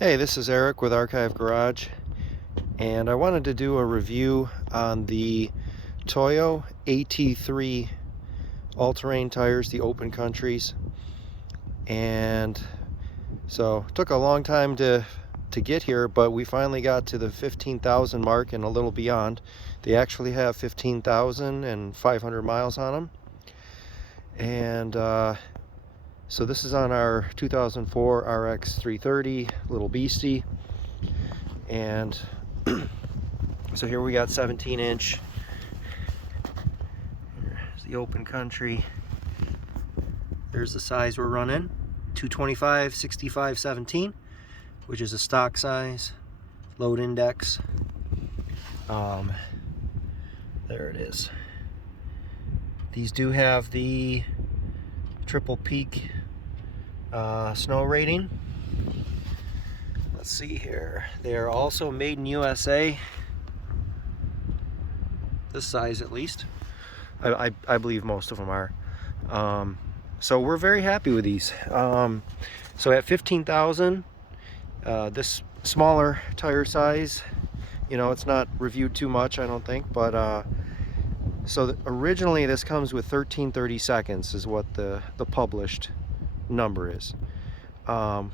Hey, this is Eric with Archive Garage, and I wanted to do a review on the Toyo AT3 all-terrain tires, the open countries. And so it took a long time to get here, but we finally got to the 15,000 mark and a little beyond. They actually have 15,500 miles on them. And so this is on our 2004 RX 330 little beastie. And so here we got 17-inch. Here's the open country. There's the size we're running, 225, 65, 17, which is a stock size, load index. There it is. These do have the triple peak snow rating. Let's see here. They are also made in USA. This size at least. I believe most of them are. So we're very happy with these. So at 15,000, this smaller tire size, it's not reviewed too much, I don't think, but so originally this comes with 1330 seconds is what the published number is. So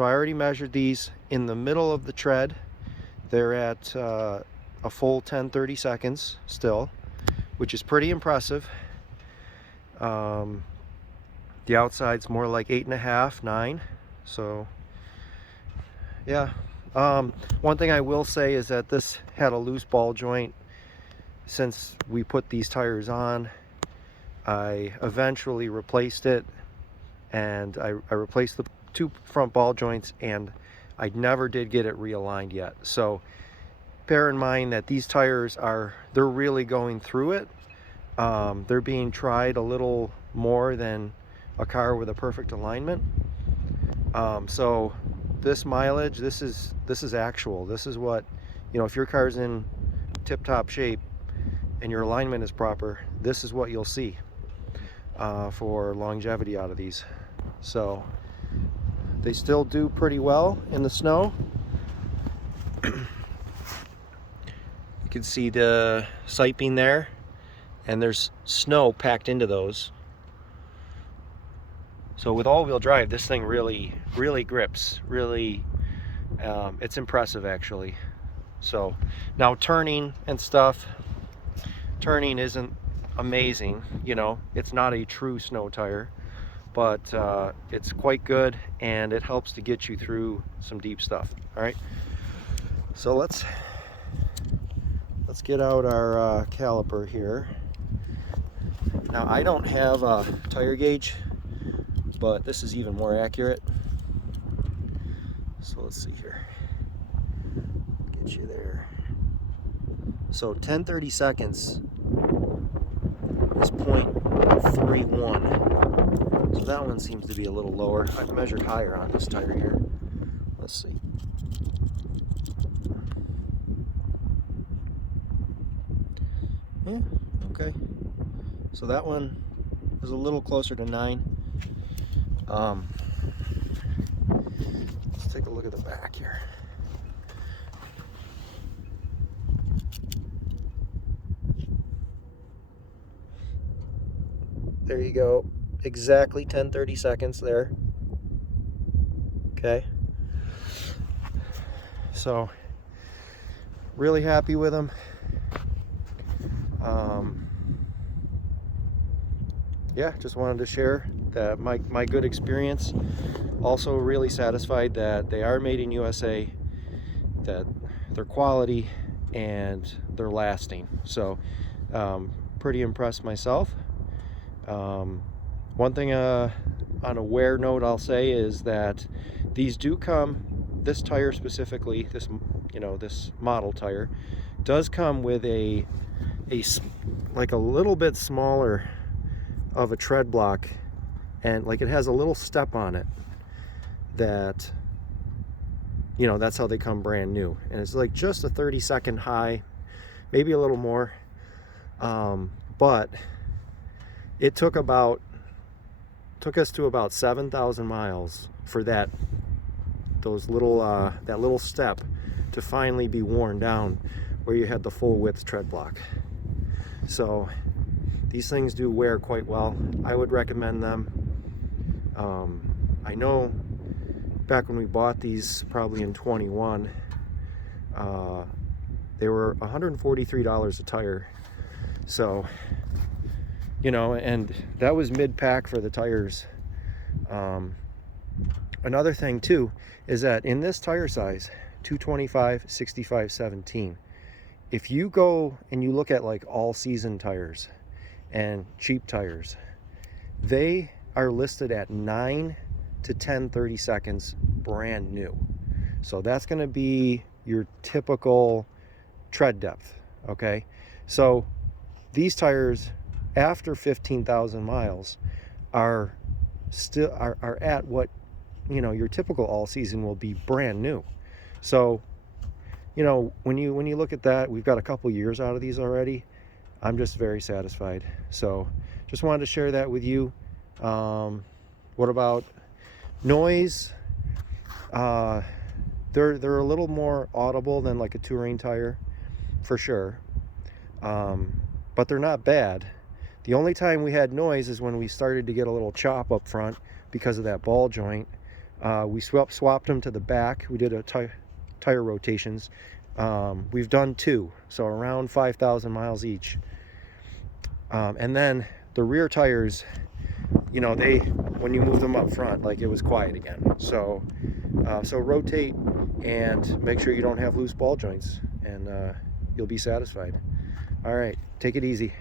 I already measured these in the middle of the tread. They're at a full 1030 seconds still, which is pretty impressive. The outside's more like 8.5, 9. So yeah. One thing I will say is that this had a loose ball joint since we put these tires on. I eventually replaced it, and I replaced the two front ball joints, and I never did get it realigned yet. So bear in mind that these tires they're really going through it. They're being tried a little more than a car with a perfect alignment. So this mileage, this is actual. This is what, if your car's in tip-top shape and your alignment is proper, this is what you'll see for longevity out of these. So they still do pretty well in the snow. You can see the siping there, and there's snow packed into those. So with all-wheel drive, this thing really grips. Really, it's impressive actually. So now turning and stuff, turning isn't amazing. It's not a true snow tire, but it's quite good, and it helps to get you through some deep stuff. All right. So let's get out our caliper here. Now I don't have a tire gauge, but this is even more accurate. So let's see here. Get you there. So 1030 seconds is 0.31. So that one seems to be a little lower. I've measured higher on this tire here. Let's see. Yeah, okay. So that one is a little closer to 9. Let's take a look at the back here. There you go. Exactly 1030 seconds there. Okay. So really happy with them. Yeah, just wanted to share that my good experience. Also really satisfied that they are made in USA, that they're quality, and they're lasting. So pretty impressed myself. One thing on a wear note I'll say is that these do come, this tire specifically, this model tire does come with a like a little bit smaller of a tread block, and like it has a little step on it that, that's how they come brand new, and it's like just a 30-second high, maybe a little more, but it took us to about 7,000 miles for that those little that little step to finally be worn down where you had the full width tread block. So these things do wear quite well. I would recommend them. I know back when we bought these, probably in 21, they were $143 a tire. So, you know, and that was mid-pack for the tires. Another thing too is that in this tire size, 225, 65, 17, if you go and you look at like all season tires and cheap tires, they are listed at 9 to 10 30 seconds brand new. So that's going to be your typical tread depth. Okay, so these tires after 15,000 miles are still are at what, you know, your typical all season will be brand new. So, you know, when you look at that, we've got a couple years out of these already. I'm just very satisfied. So just wanted to share that with you. What about noise? They're a little more audible than like a touring tire for sure, but they're not bad. The only time we had noise is when we started to get a little chop up front because of that ball joint. We swapped them to the back. We did a tire rotations. We've done 2, so around 5,000 miles each. And then the rear tires, you know, when you move them up front, like, it was quiet again. So rotate and make sure you don't have loose ball joints, and you'll be satisfied. All right, take it easy.